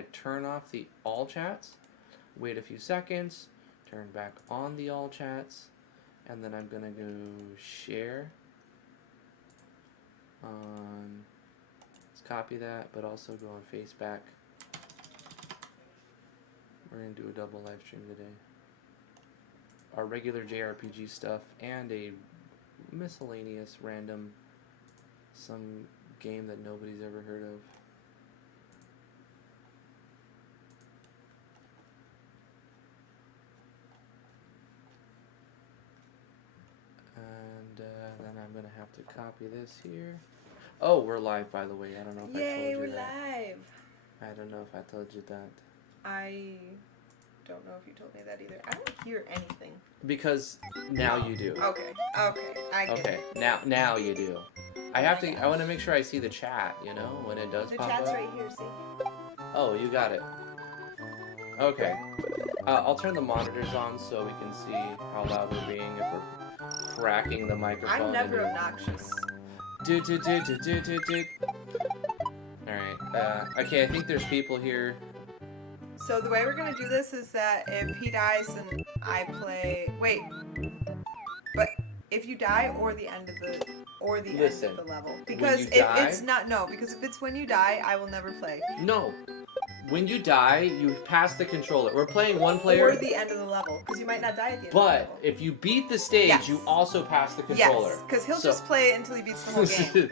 I turn off the all chats, wait a few seconds, turn back on the all chats, and then I'm going to go share on, let's copy that, but also go on Faceback. We're going to do a double live stream today. Our regular JRPG stuff and a miscellaneous random, some game that nobody's ever heard of. And then I'm going to have to copy this here. Oh, we're live, by the way. I don't know if I told you that. Yay, we're live. I don't know if I told you that. I don't know if you told me that either. I don't hear anything. Because now you do. Okay, I get it. Now you do. I want to make sure I see the chat, you know, when it does The pop chat's up. right here, see? Oh, you got it. Okay. I'll turn the monitors on so we can see how loud we're being if we're cracking the microphone. I'm never obnoxious. Alright. Okay, I think there's people here. So the way we're gonna do this is that if he dies and I play... Wait. But if you die or the end of the... end of the level. Because if it's not... No, because if it's when you die, I will never play. No. When you die, you pass the controller. We're playing one player. Or the end of the level, because you might not die at the end of the But level. if you beat the stage, Yes. you also pass the controller. Yes, because he'll just play it until he beats the whole game.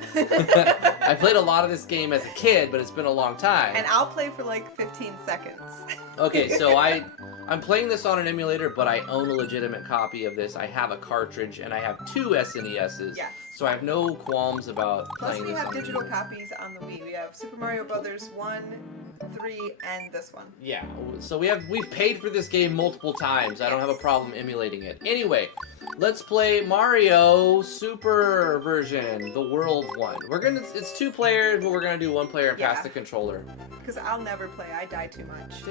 I played a lot of this game as a kid, but it's been a long time. And I'll play for like 15 seconds. Okay, so I'm playing this on an emulator, but I own a legitimate copy of this. I have a cartridge, and I have 2 SNESs. Yes. So I have no qualms about Plus playing we this have on the digital Wii. copies on the Wii. We have Super Mario Brothers 1, 3, and this one. Yeah, so we've paid for this game multiple times. I don't have a problem emulating it. Anyway, let's play Mario Super version, the world one. It's 2 players, but we're gonna do 1 player and pass the controller. Because I'll never play. I die too much.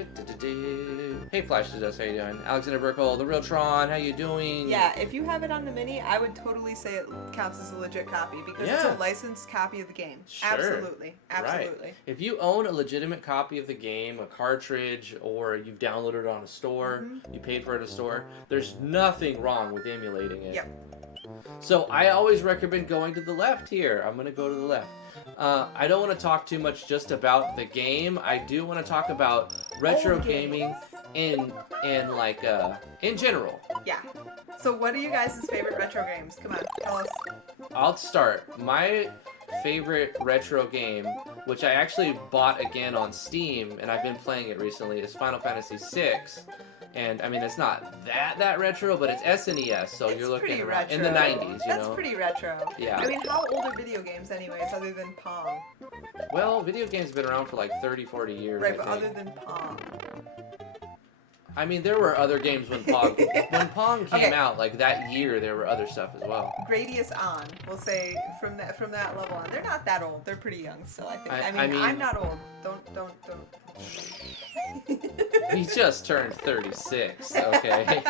Hey Flash to Dust, how you doing? Alexander Burkle, the real Tron, how you doing? Yeah, if you have it on the Mini, I would totally say it counts as a legit copy because it's a licensed copy of the game. Sure. Absolutely. Absolutely. Right. If you own a legitimate copy of the game, a cartridge, or you've downloaded it on a store, you paid for it at a store, there's nothing wrong with emulating it. Yep. So I always recommend going to the left here. I'm going to go to the left. I don't want to talk too much just about the game. I do want to talk about retro gaming in general. Yeah. So what are you guys' favorite retro games? Come on, tell us. I'll start. My favorite retro game, which I actually bought again on Steam, and I've been playing it recently, is Final Fantasy VI. And, I mean, it's not that retro, but it's SNES, so you're looking around in the 90s, you know? That's pretty retro. Yeah. I mean, how old are video games anyways, other than Pong? Well, video games have been around for like 30, 40 years, Right, I but think. other than Pong. I mean, there were other games when Pong came out, like that year, there were other stuff as well. Gradius on, we'll say from that level on. They're not that old. They're pretty young still, I think. I mean, I'm not old. Don't. We just turned 36, okay?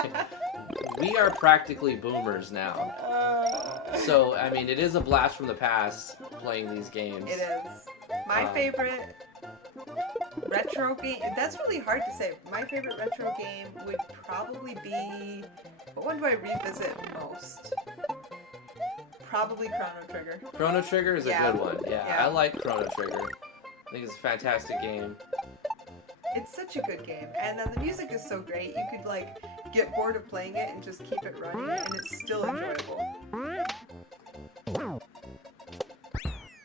We are practically boomers now. So, I mean, it is a blast from the past playing these games. It is. My favorite retro game, that's really hard to say. My favorite retro game would probably be, what one do I revisit most? Probably Chrono Trigger. Chrono Trigger is a good one. Yeah, Yeah. I like Chrono Trigger. I think it's a fantastic game. It's such a good game, and then the music is so great. You could like get bored of playing it and just keep it running, and it's still enjoyable.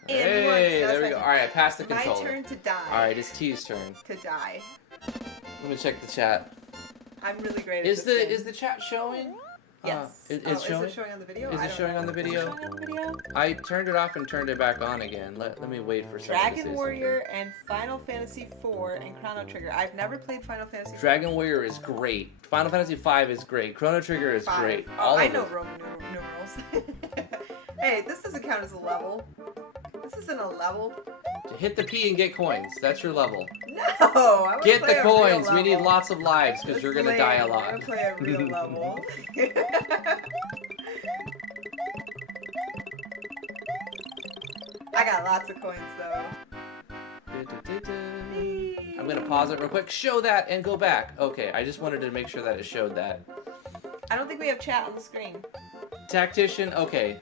Hey, there we go. Alright, I passed the controller. My turn to die. Alright, it's T's turn. To die. Let me check the chat. I'm really great at Is this game. is the chat showing? Yes. Is Is it showing on the video? Is it showing on the video? Is it showing on the video? I turned it off and turned it back on again. Let me wait for someone to say Dragon Warrior and Final Fantasy IV and Chrono Trigger. I've never played Final Fantasy something. IV. Dragon Warrior is great. Final Fantasy V is great. Chrono Trigger is great. Oh, I know Roman numerals. Hey, this doesn't count as a level. This isn't a level. Hit the P and get coins. That's your level. No! I wanna Get play the a real coins. We level. need lots of lives because This you're gonna lame. die a I lot. wanna play a real level. I got lots of coins though. I'm gonna pause it real quick. Show that and go back. Okay, I just wanted to make sure that it showed that. I don't think we have chat on the screen. Tactician, okay.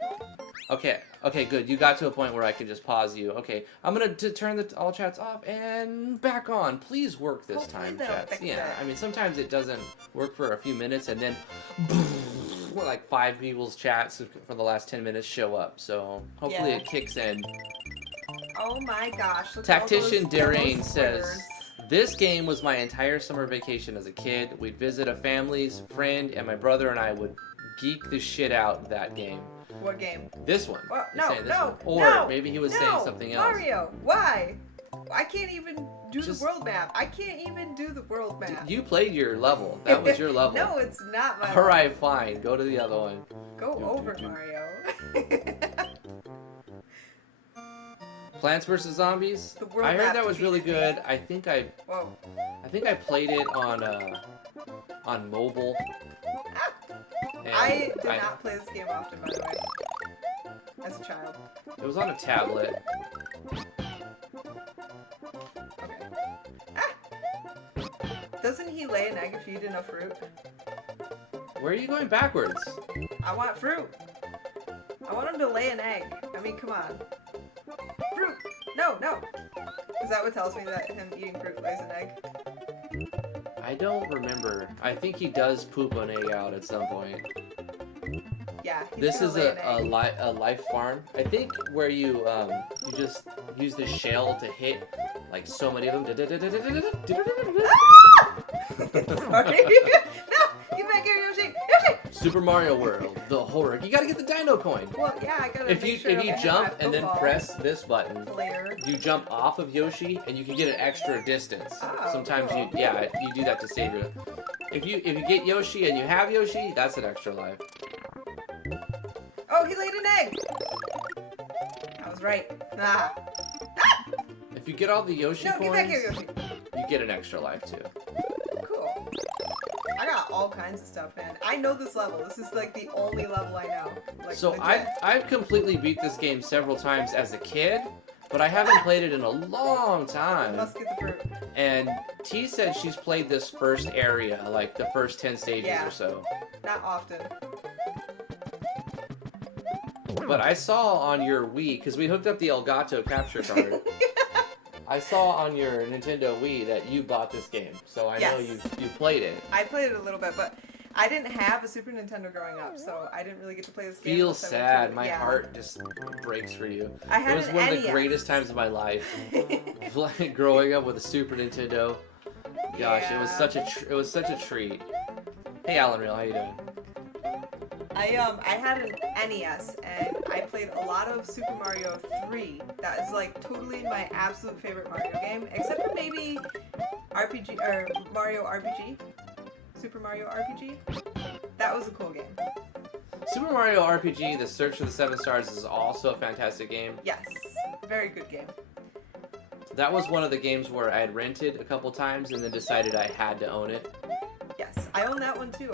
Okay, good. You got to a point where I can just pause you. Okay, I'm gonna turn all chats off and back on. Please work this time, chats. Yeah, I mean, sometimes it doesn't work for a few minutes, and then like 5 people's chats for the last 10 minutes show up. So hopefully it kicks in. Oh my gosh. Tactician Darain says, this game was my entire summer vacation as a kid. We'd visit a family's friend, and my brother and I would geek the shit out that game. What game? This one. Well, no. Or maybe he was saying something else. Mario, why? I can't even do the world map. I can't even do the world map. You played your level. That was your level. No, it's not my Alright, fine. Go to the other one. Go over, Mario. Plants vs. Zombies? I heard that was really good. I think I played it on mobile. I did not play this game often, by the way, as a child. It was on a tablet. Okay. Doesn't he lay an egg if you eat enough fruit? Where are you going backwards? I want fruit. I want him to lay an egg. I mean, come on. Fruit! No! Is that what tells me that him eating fruit lays an egg? I don't remember. I think he does poop an egg out at some point. Yeah. This is a life farm. I think where you just use the shell to hit like so many of them. Sorry. No! Get back here, Yoshi! Yoshi! Super Mario World, the horror. You gotta get the dino coin. Well, yeah, I gotta. If you jump and then press this button, later, you jump off of Yoshi and you can get an extra distance. Oh, sometimes cool. you do that to save your. If you get Yoshi and you have Yoshi, that's an extra life. Oh, he laid an egg. I was right. Ah. If you get all the Yoshi coins, get back here, Yoshi. You get an extra life too. Cool. I got all kinds of stuff, man. I know this level. This is like the only level I know. Like, so legit. I've completely beat this game several times as a kid, but I haven't played it in a long time. Let's get the fruit. And T said she's played this first area, like the first 10 stages or so. Not often. But I saw on your Wii, because we hooked up the Elgato capture card. I saw on your Nintendo Wii that you bought this game, so I know you played it. I played it a little bit, but I didn't have a Super Nintendo growing up, so I didn't really get to play this game. Feels sad. My heart just breaks for you. It was one of the greatest times of my life. Growing up with a Super Nintendo. Gosh, it was such a treat. Hey, Alan Real, how you doing? I had an NES and I played a lot of Super Mario 3. That is like totally my absolute favorite Mario game, except for maybe RPG or Mario RPG. Super Mario RPG. That was a cool game. Super Mario RPG: The Search for the Seven Stars is also a fantastic game. Yes, very good game. That was one of the games where I had rented a couple times and then decided I had to own it. Yes, I own that one too.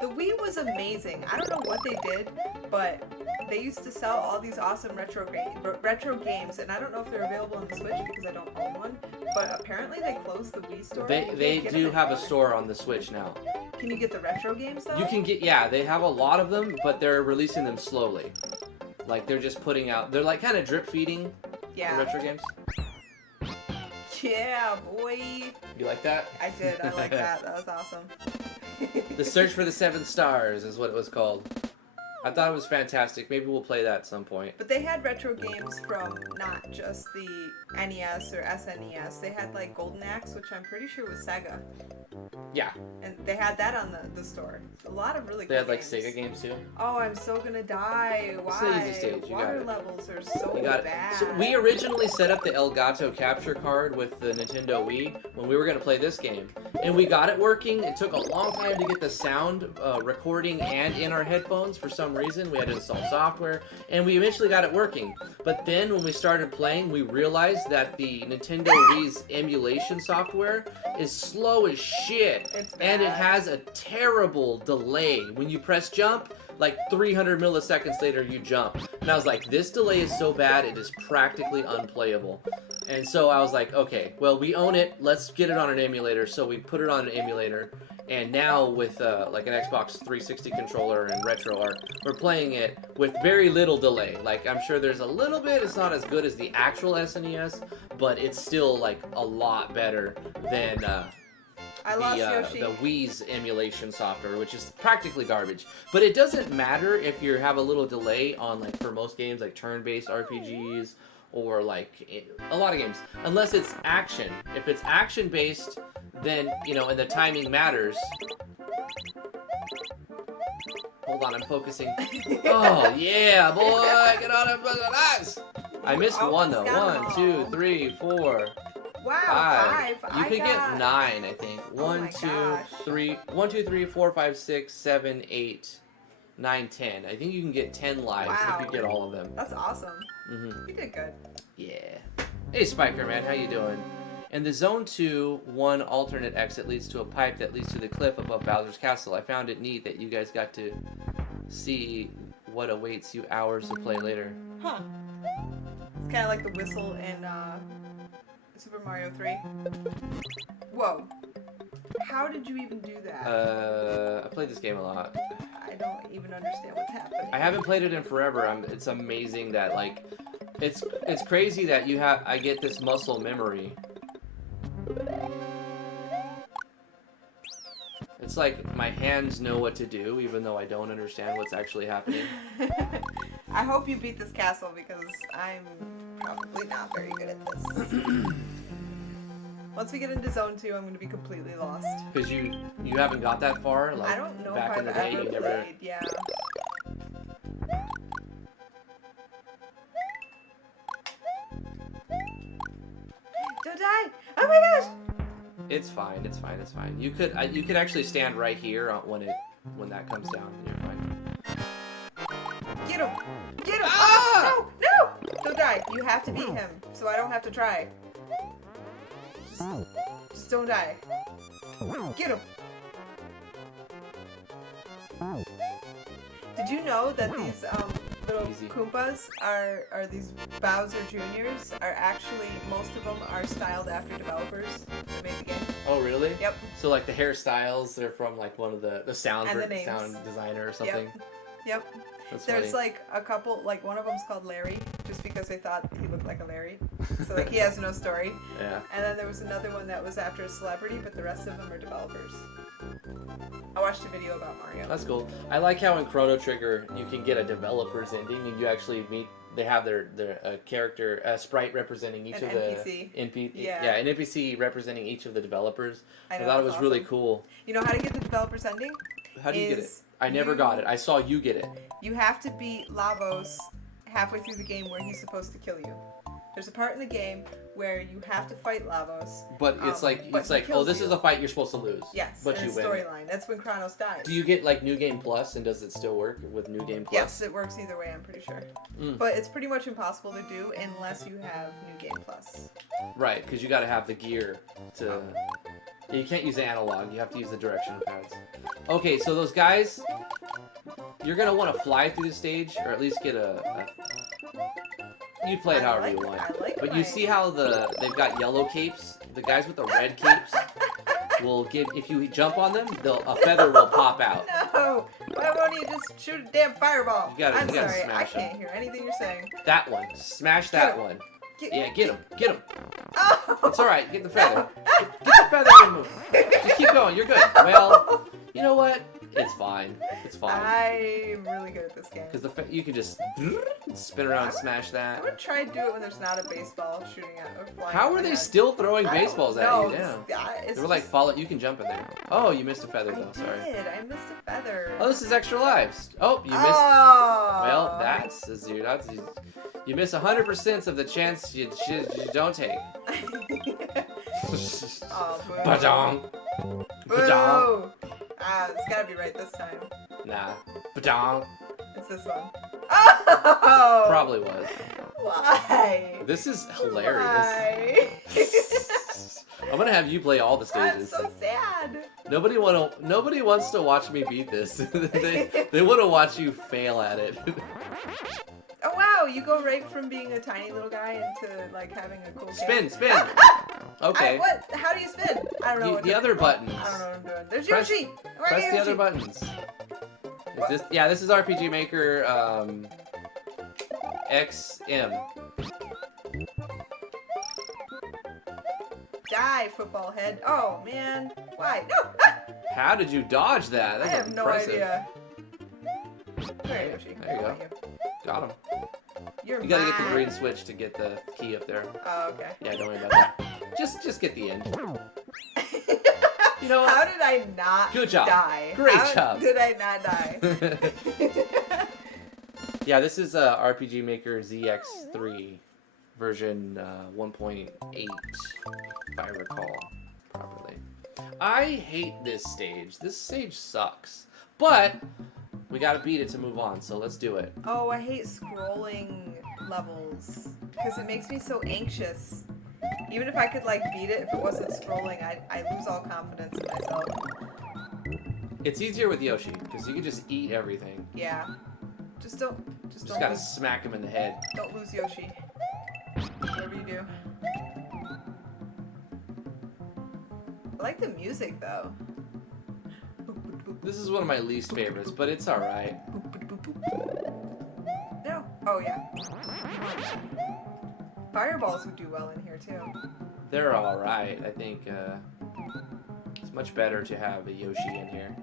The Wii was amazing. I don't know what they did, but they used to sell all these awesome retro games, and I don't know if they're available on the Switch because I don't own one. But apparently they closed the Wii store. They do have a store on the Switch now. Can you get the retro games though? You can get, they have a lot of them, but they're releasing them slowly. Like they're just putting out, they're like kind of drip feeding the retro games. Yeah, boy. You like that? I did. I like that. That was awesome. The Search for the Seven Stars is what it was called. I thought it was fantastic. Maybe we'll play that at some point. But they had retro games from not just the NES or SNES. They had like Golden Axe, which I'm pretty sure was Sega. Yeah. And they had that on the store. A lot of really They cool had like games. Sega games too? Oh, I'm so gonna die. Why? It's the easy stage. You Water got it. levels are so You got it. bad. So we originally set up the Elgato capture card with the Nintendo Wii when we were going to play this game. And we got it working. It took a long time to get the sound recording and in our headphones for some reason. We had to install software. And we eventually got it working. But then when we started playing, we realized that the Nintendo Wii's emulation software is slow as shit. It's bad. And it has a terrible delay. When you press jump, like 300 milliseconds later you jump. and I was like, this delay is so bad, it is practically unplayable. And so I was like, okay, well, we own it, let's get it on an emulator. So we put it on an emulator, and now with like an Xbox 360 controller and RetroArch, we're playing it with very little delay. Like, I'm sure there's a little bit, it's not as good as the actual SNES, but it's still like a lot better than the Wii's emulation software, which is practically garbage. But it doesn't matter if you have a little delay on, like, for most games, like turn-based RPGs, or like a lot of games, unless it's action. If it's action-based, then, you know, and the timing matters. Hold on, I'm focusing. Oh, yeah, boy! Get on it, nice! I missed one, though. 1, 2, 3, 4... Wow, 5. You could get 9, I think. 1, 2, 3, 1, 2, 3, 4, 5, 6, 7, 8, 9, 10. I think you can get 10 lives if you get all of them. That's awesome. Mm-hmm. You did good. Yeah. Hey, Spiker Man, how you doing? In the Zone 2, one alternate exit leads to a pipe that leads to the cliff above Bowser's Castle. I found it neat that you guys got to see what awaits you hours to play later. Huh. It's kind of like the whistle in Super Mario 3. Whoa. How did you even do that? I played this game a lot. I don't even understand what's happening. I haven't played it in forever. It's amazing that, like, it's crazy that I get this muscle memory. It's like my hands know what to do, even though I don't understand what's actually happening. I hope you beat this castle, because I'm probably not very good at this. Once we get into Zone 2, I'm going to be completely lost. Because you haven't got that far? Like, I don't know back if in the I've day, ever you played, never... yeah. Don't die! Oh my gosh! It's fine, it's fine, it's fine. You could actually stand right here when that comes down, and you're fine. Get him! Get him! Ah! Oh, no! No! Don't die. You have to beat him, so I don't have to try. Just don't die. Get him! Did you know that these little Koopas are these Bowser Juniors are actually, most of them are styled after developers that made the game. Oh, really? Yep. So, like, the hairstyles, they're from, like, one of the sound designer or something? Yep. There's funny. Like a couple, like one of them's called Larry, just because they thought he looked like a Larry. So like he has no story. Yeah. And then there was another one that was after a celebrity, but the rest of them are developers. I watched a video about Mario. That's cool. I like how in Chrono Trigger you can get a developer's ending, and you actually meet. They have their character, a sprite representing each an of NPC. the an NPC representing each of the developers. I thought it was awesome. Really cool. You know how to get the developer's ending? How do you get it? I never got it. I saw you get it. You have to beat Lavos halfway through the game where he's supposed to kill you. There's a part in the game where you have to fight Lavos. But it's like oh, this is a fight you're supposed to lose. Yes, but and you win. Storyline. That's when Kronos dies. Do you get like New Game Plus, and does it still work with New Game Plus? Yes, it works either way. I'm pretty sure. But it's pretty much impossible to do unless you have New Game Plus. Right, because you got to have the gear to. You can't use the analog. You have to use the directional pads. Okay, so those guys, you're gonna want to fly through the stage, or at least get a you play it however you want. But you see how they've got yellow capes? The guys with the red capes will give, if you jump on them, a feather will pop out. No! Why won't you just shoot a damn fireball? I'm sorry, smash I can't hear anything you're saying. That one. Smash that one. Get him. Get him. Oh. It's alright, get the feather. Get the feather and move. Just keep going, you're good. Well, you know what? It's fine. It's fine. I'm really good at this game. Because you can just spin around and smash that. I would try to do it when there's not a baseball shooting at or flying. How are they still throwing baseballs at you? Yeah. They were like, follow. You can jump in there. Oh, you missed a feather though. Sorry. I missed a feather. Oh, this is extra lives. Oh, you missed. Well, that's you miss 100% of the chance you don't take. Oh, boo. Ba-dong. Boo. It's gotta be right this time. Nah. Ba-dong. It's this one. Oh! Probably was. Why? This is hilarious. Why? I'm gonna have you play all the stages. I'm so sad. Nobody wants to watch me beat this. They want to watch you fail at it. Oh know. You go right from being a tiny little guy into like having a cool Spin, game. spin. Okay. What? How do you spin? I don't know. The other buttons. I don't know what I'm doing. There's Press- Yoshi. Press the other buttons. Is this? Yeah, this is RPG Maker XM. Die, football head. Oh man, why? No. How did you dodge that? That's I have impressive. no idea. There, Yoshi. There you go. Got him. You're You gotta mine. get the green switch to get the key up there. Oh, okay. Yeah, don't worry about that. Just get the end. You know what? How did I not Good job. die? Great How job. did I not die? Yeah, this is RPG Maker ZX3 version 1.8, if I recall properly. I hate this stage. This stage sucks. But we gotta beat it to move on, so let's do it. Oh, I hate scrolling levels because it makes me so anxious. Even if I could like beat it, if it wasn't scrolling, I lose all confidence in myself. It's easier with Yoshi, because you can just eat everything. Yeah. Just don't Gotta smack him in the head. don't lose Yoshi. Whatever you do. I like the music though. This is one of my least favorites, but it's alright. No. Oh yeah. Fireballs would do well in here too. They're alright. I think it's much better to have a Yoshi in here.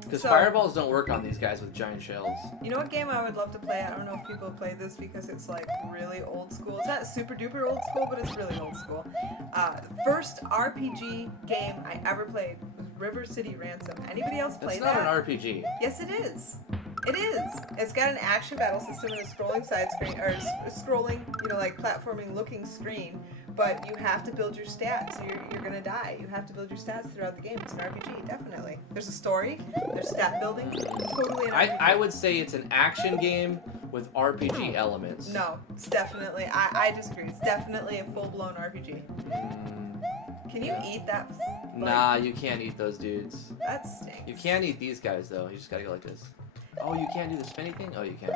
Because fireballs don't work on these guys with giant shells. You know what game I would love to play? I don't know if people play this because it's like really old school. It's not super duper old school, but it's really old school. The first RPG game I ever played was River City Ransom. Anybody else play that? It's not an RPG. Yes, it is. It is. It's got an action battle system and a scrolling side screen, or scrolling, you know, like platforming looking screen. But you have to build your stats. You're gonna die. You have to build your stats throughout the game. It's an RPG, definitely. There's a story. There's stat building. Totally an RPG. I would say it's an action game with RPG elements. No, it's definitely. I disagree. It's definitely a full-blown RPG. Can you eat that? Nah, you can't eat those dudes. That stinks. You can eat these guys though. You just gotta go like this. Oh, you can't do the spinny thing? Oh, you can.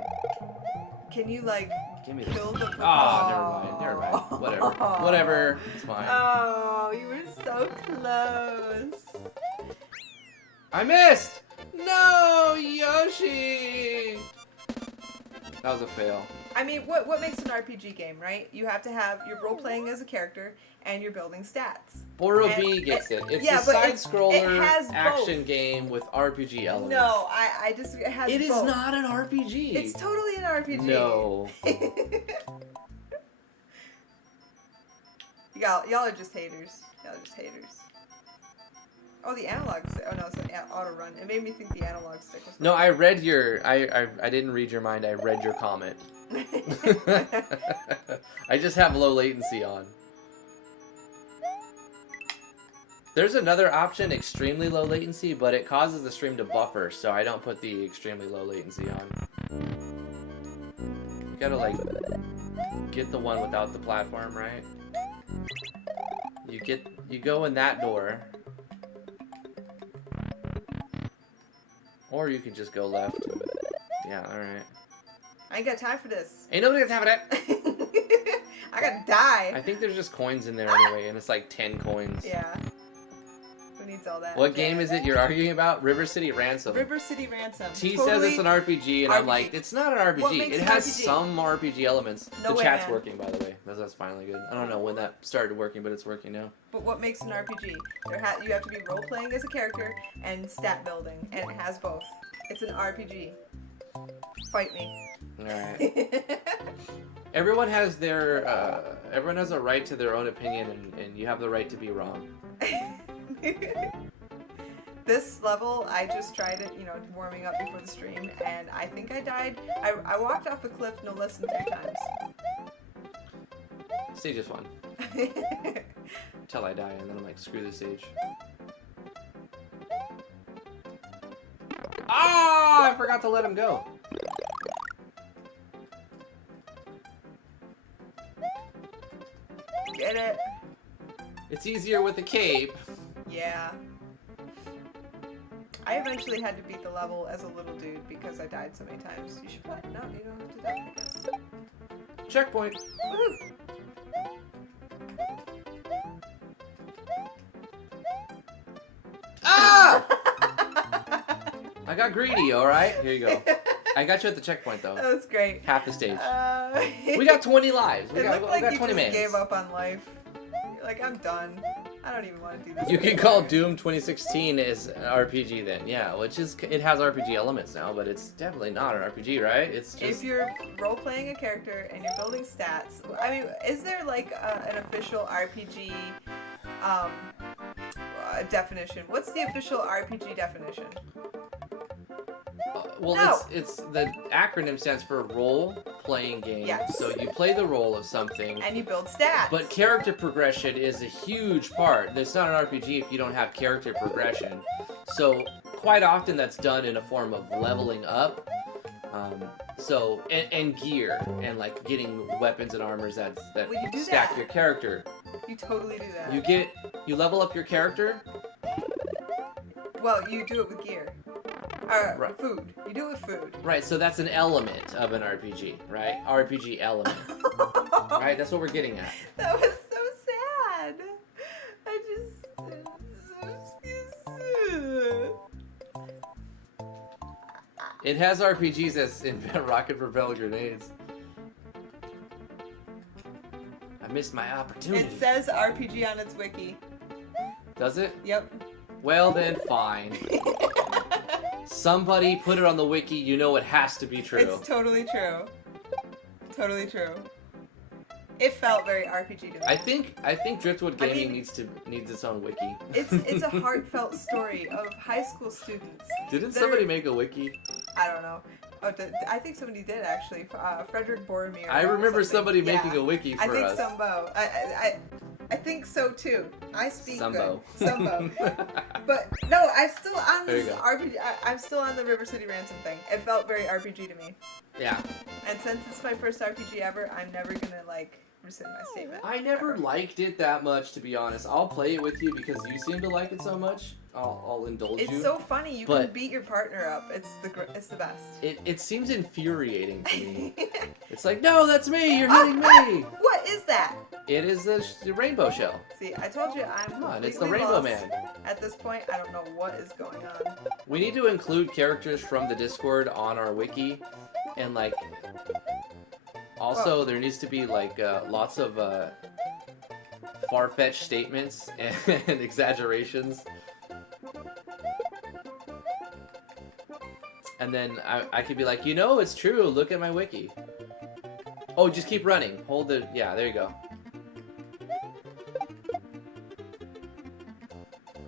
Can you like Give me kill this. the? Oh, never mind. Whatever. Whatever. It's fine. Oh, you were so close. I missed! No, Yoshi! That was a fail. I mean, what makes an RPG game, right? You have to have, you're role-playing as a character, and you're building stats. Boro B gets it. It's a side-scroller action game with RPG elements. No, I disagree. It has It is both. not an RPG. It's totally an RPG. No. Y'all are just haters. Y'all are just haters. Oh, the analog stick. Oh, no, it's an auto run. It made me think the analog stick was... No, I read your... I didn't read your mind. I read your comment. I just have low latency on. There's another option, extremely low latency, but it causes the stream to buffer, so I don't put the extremely low latency on. You gotta, like, get the one without the platform, right? You go in that door. Or you can just go left. Yeah, alright. I ain't got time for this. Ain't nobody got time for that! I gotta die. I think there's just coins in there anyway, and it's like 10 coins. Yeah. Who needs all that? What game is it you're arguing about? River City Ransom. River City Ransom. T says it's an RPG, and I'm like, it's not an What RPG. makes It an has RPG? some RPG elements. No the way, chat's man. working, by the way. That's finally good. I don't know when that started working, but it's working now. But what makes an RPG? You have to be role-playing as a character and stat building, and it has both. It's an RPG. Fight me. Alright. Everyone has their, everyone has a right to their own opinion, and you have the right to be wrong. This level, I just tried it, you know, warming up before the stream, and I think I died. I walked off a cliff no less than 3 times. Stage is fun. Until I die, and then I'm like, screw this stage. Ah! I forgot to let him go. Get it? It's easier with a cape. Yeah. I eventually had to beat the level as a little dude because I died so many times. You should play. No, you don't have to die, I guess. Checkpoint. Woohoo! Ah! I got greedy, alright? Here you go. I got you at the checkpoint, though. That was great. Half the stage. We got 20 lives. We got 20 you minutes. Gave up on life. You're like, I'm done. I don't even want to do this. You can call Doom 2016 as an RPG then, yeah. Which is, it has RPG elements now, but it's definitely not an RPG, right? It's just... If you're role-playing a character and you're building stats, I mean, is there like an official RPG definition? What's the official RPG definition? Well, no. it's the acronym stands for role-playing game. Yes. So you play the role of something. And you build stats. But character progression is a huge part. It's not an RPG if you don't have character progression. So quite often that's done in a form of leveling up. And gear and like getting weapons and armors that stack your character. You totally do that. You level up your character. Well, you do it with gear. Right. Food. You do it with food. Right, so that's an element of an RPG, right? RPG element. Right, that's what we're getting at. That was so sad. I just... It has RPGs as in rocket propelled grenades. I missed my opportunity. It says RPG on its wiki. Does it? Yep. Well then, fine. Somebody put it on the wiki, you know it has to be true. It's totally true. Totally true. It felt very RPG to me. I think Driftwood Gaming needs its own wiki. It's a heartfelt story of high school students. Didn't somebody make a wiki? I don't know. Oh, I think somebody did actually. Frederick Boromir. I remember somebody making a wiki for us. I think Sumbo. I think so too. I speak Sumbo. Good. Sumbo. But no, I'm still on this RPG. I'm still on the River City Ransom thing. It felt very RPG to me. Yeah. And since it's my first RPG ever, I'm never gonna rescind my statement. I never liked it that much, to be honest. I'll play it with you because you seem to like it so much. I'll indulge you. It's so funny. You can beat your partner up. It's the best. It seems infuriating to me. It's like, no, that's me. You're hitting me. What is that? It is the Rainbow Shell. See, I told you I'm Come on, it's the Rainbow Man. At this point, I don't know what is going on. We need to include characters from the Discord on our wiki, and also there needs to be lots of far-fetched statements and exaggerations. And then I could be like, it's true. Look at my wiki. Oh, just keep running. Hold it. Yeah, there you go.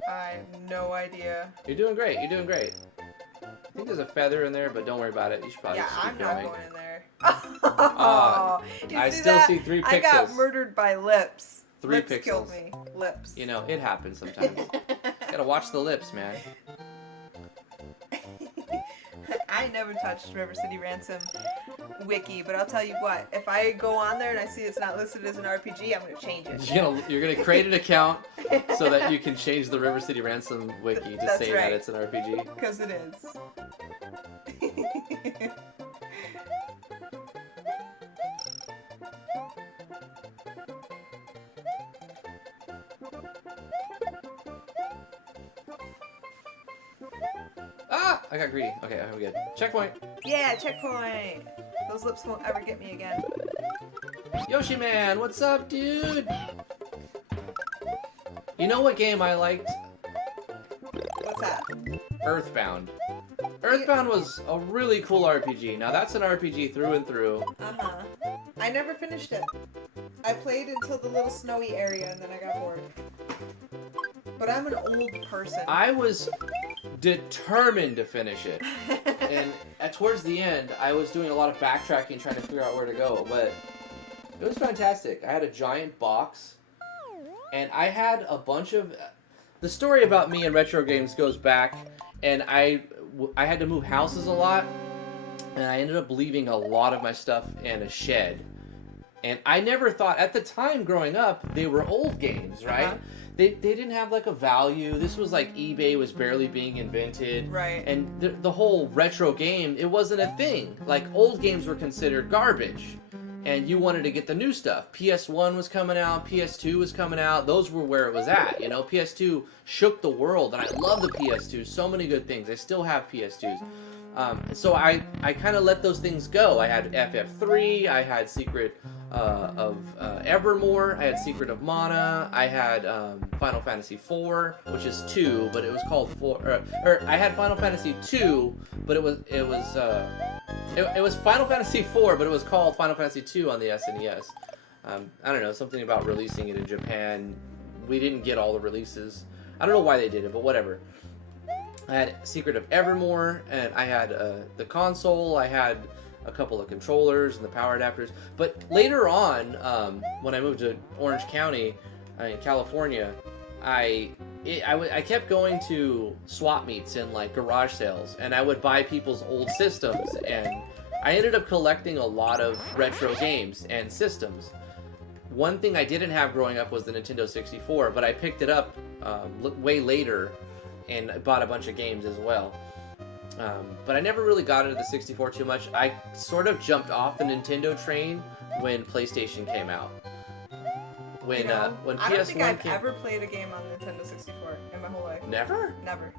I have no idea. You're doing great. You're doing great. I think there's a feather in there, but don't worry about it. You should probably just keep going. I'm not going in there. I still see 3 pixels. I got murdered by lips. 3 lips pixels. Killed me. Lips. It happens sometimes. Gotta watch the lips, man. I never touched River City Ransom wiki, but I'll tell you what, if I go on there and I see it's not listed as an RPG, I'm going to change it. You're gonna create an account so that you can change the River City Ransom wiki to say that it's an RPG. Because it is. Ah! I got greedy. Okay, I'm good. Checkpoint! Yeah, checkpoint! Those lips won't ever get me again. Yoshi Man, what's up, dude? You know what game I liked? What's that? Earthbound. Earthbound was a really cool RPG. Now that's an RPG through and through. Uh-huh. I never finished it. I played until the little snowy area and then I got bored. But I'm an old person. I was determined to finish it. And towards the end, I was doing a lot of backtracking trying to figure out where to go, but it was fantastic. I had a giant box, and I had a bunch of... The story about me and retro games goes back, and I had to move houses a lot, and I ended up leaving a lot of my stuff in a shed. And I never thought, at the time growing up, they were old games, right? Uh-huh. They didn't have like a value. This was like eBay was barely being invented. Right. And the whole retro game, it wasn't a thing. Like old games were considered garbage. And you wanted to get the new stuff. PS1 was coming out, PS2 was coming out. Those were where it was at, you know? PS2 shook the world, and I love the PS2. So many good things. I still have PS2s. So I kind of let those things go. I had FF3, I had Secret of Evermore, I had Secret of Mana, I had Final Fantasy 4, which is 2, but it was called 4. Or I had Final Fantasy 2, but it was Final Fantasy 4, but it was called Final Fantasy 2 on the SNES. I don't know, something about releasing it in Japan. We didn't get all the releases. I don't know why they did it, but whatever. I had Secret of Evermore, and I had the console, I had a couple of controllers and the power adapters. But later on, when I moved to Orange County in California, I kept going to swap meets and like garage sales, and I would buy people's old systems, and I ended up collecting a lot of retro games and systems. One thing I didn't have growing up was the Nintendo 64, but I picked it up way later and bought a bunch of games as well. But I never really got into the 64 too much. I sort of jumped off the Nintendo train when PlayStation came out. When PS1 I don't think I've ever played a game on Nintendo 64 in my whole life. Never? Never.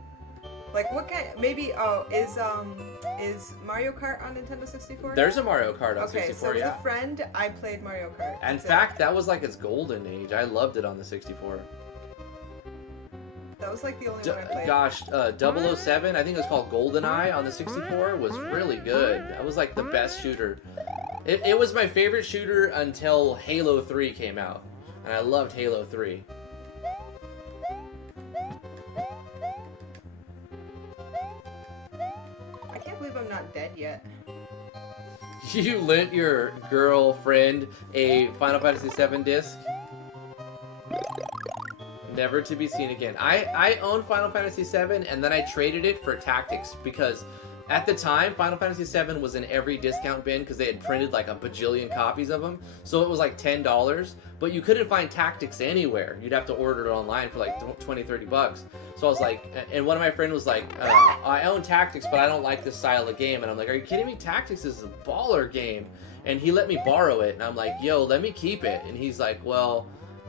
Like what kind? Maybe is Mario Kart on Nintendo 64? There's a Mario Kart on 64. Okay, so with a friend, I played Mario Kart. In fact, that was like its golden age. I loved it on the 64. That was like the only one I played. Gosh, 007, I think it was called GoldenEye on the 64, was really good. That was like the best shooter. It was my favorite shooter until Halo 3 came out. And I loved Halo 3. I can't believe I'm not dead yet. You lent your girlfriend a Final Fantasy VII disc? Never to be seen again. I owned Final Fantasy VII, and then I traded it for Tactics, because at the time, Final Fantasy VII was in every discount bin because they had printed like a bajillion copies of them. So it was like $10, but you couldn't find Tactics anywhere. You'd have to order it online for like 20, 30 bucks. So I was like, and one of my friends was like, I own Tactics, but I don't like this style of game. And I'm like, are you kidding me? Tactics is a baller game. And he let me borrow it, and I'm like, yo, let me keep it. And he's like, well,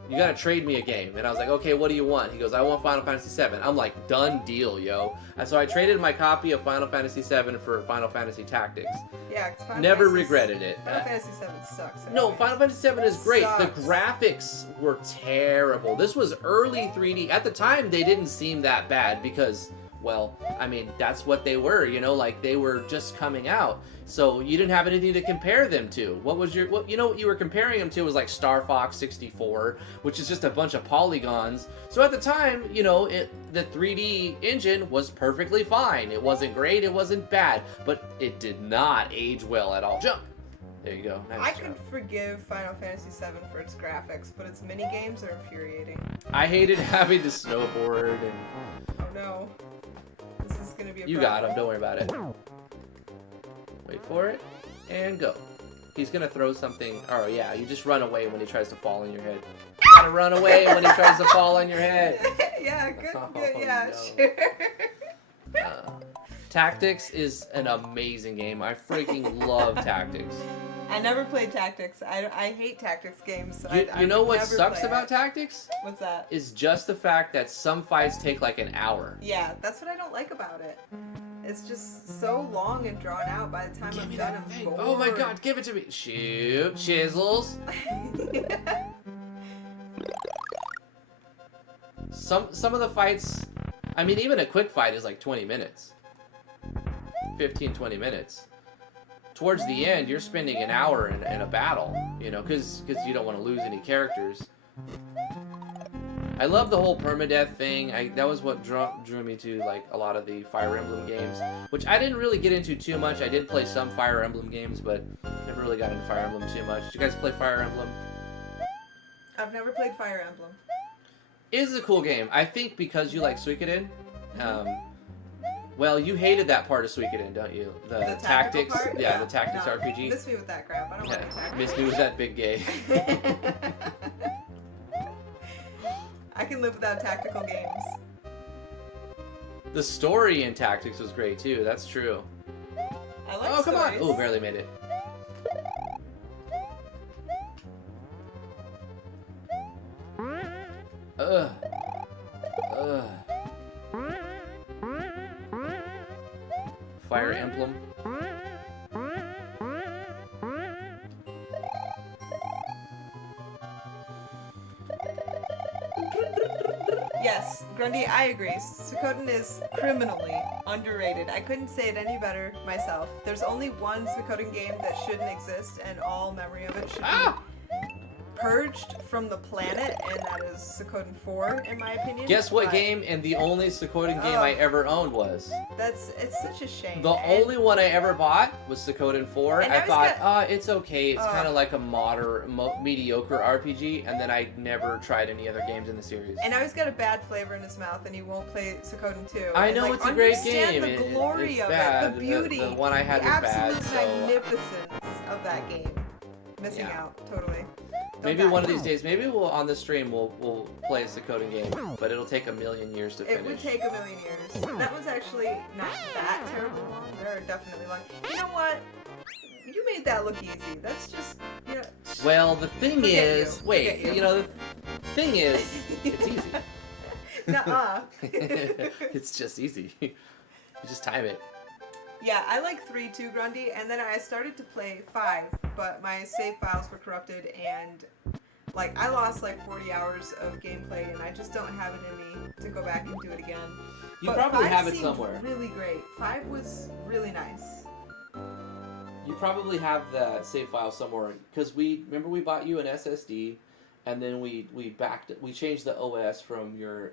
you gotta trade me a game. And I was like, okay, what do you want? He goes, I want Final Fantasy VII. I'm like, done deal, yo. And so I traded my copy of Final Fantasy VII for Final Fantasy Tactics. Yeah, Never regretted it. Final Fantasy VII sucks. No, Final Fantasy VII is great. Sucks. The graphics were terrible. This was early 3D. At the time, they didn't seem that bad because, well, I mean, that's what they were, you know, like they were just coming out. So you didn't have anything to compare them to. What was your, what you were comparing them to was like Star Fox 64, which is just a bunch of polygons. So at the time, you know, the 3D engine was perfectly fine. It wasn't great, it wasn't bad, but it did not age well at all. Jump! There you go. Nice I job. could forgive Final Fantasy VII for its graphics, but its mini games are infuriating. I hated having to snowboard and... Oh no. This is gonna be a You problem. got him, don't worry about it. Wait for it, and go. He's gonna throw something. Oh yeah, you just run away when he tries to fall on your head. You gotta run away when he tries to fall on your head. Yeah, good, good, Oh, yeah, no. sure. Tactics is an amazing game. I freaking love Tactics. I never played Tactics. I hate Tactics games. So You know what never sucks play about it. Tactics? What's that? Is just the fact that some fights take like an hour. Yeah, that's what I don't like about it. It's just so long and drawn out. By the time I'm done, I'm bored. Oh my god, give it to me. Shoot, chisels. Some of the fights, I mean, even a quick fight is like 20 minutes. 15, 20 minutes. Towards the end, you're spending an hour in a battle, you know, because you don't want to lose any characters. I love the whole permadeath thing. That was what drew me to like a lot of the Fire Emblem games, which I didn't really get into too much. I did play some Fire Emblem games, but never really got into Fire Emblem too much. Did you guys play Fire Emblem? I've never played Fire Well, you hated that part of Suikoden, don't you? The tactics. Part? Yeah, the tactics no, RPG. Miss me with that crap. I don't want any tactics. Miss me with that big gay. I can live without tactical games. The story in Tactics was great too. That's true. I like Oh, come on! stories. Oh, barely made it. Ugh. Ugh. Fire Emblem. Yes, Grundy, I agree. Suikoden is criminally underrated. I couldn't say it any better myself. There's only one Suikoden game that shouldn't exist, and all memory of it should be purged from the planet, and that is Suikoden 4, in my opinion. Guess what game and the only Suikoden game I ever owned was? It's such a shame. The only one I ever bought was Suikoden 4. I thought, it's okay. It's kind of like a mediocre RPG, and then I never tried any other games in the series. And now he's got a bad flavor in his mouth, and he won't play Suikoden 2. I know, it's a great game. Understand the glory it's of bad. it, the beauty, the one I had the was bad. absolute magnificence of that game. Missing out, totally. Maybe one of these days, maybe we'll on the stream we'll play a Suikoden game, but it'll take a million years to finish. It would take a million years. That one's actually not that terribly long. They're definitely long. You know what? You made that look easy. That's just, you know. Well, the thing is, wait, you. you know, the thing is, it's easy. Nuh-uh. It's just easy. You just time it. Yeah, I like 3 too, Grundy, and then I started to play 5, but my save files were corrupted, and like I lost like 40 hours of gameplay, and I just don't have it in me to go back and do it again. You probably have it somewhere. Really great. 5 was really nice. You probably have that save file somewhere because remember we bought you an SSD, and then we changed the OS from your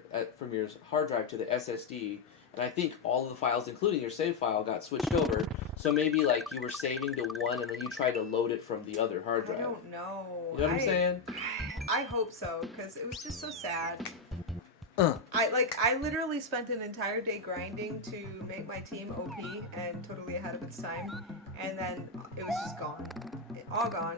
hard drive to the SSD. And I think all of the files, including your save file, got switched over. So maybe like you were saving to one and then you tried to load it from the other hard drive. I don't know. You know what I'm saying? I hope so, because it was just so sad. I literally spent an entire day grinding to make my team OP and totally ahead of its time. And then it was just gone. All gone.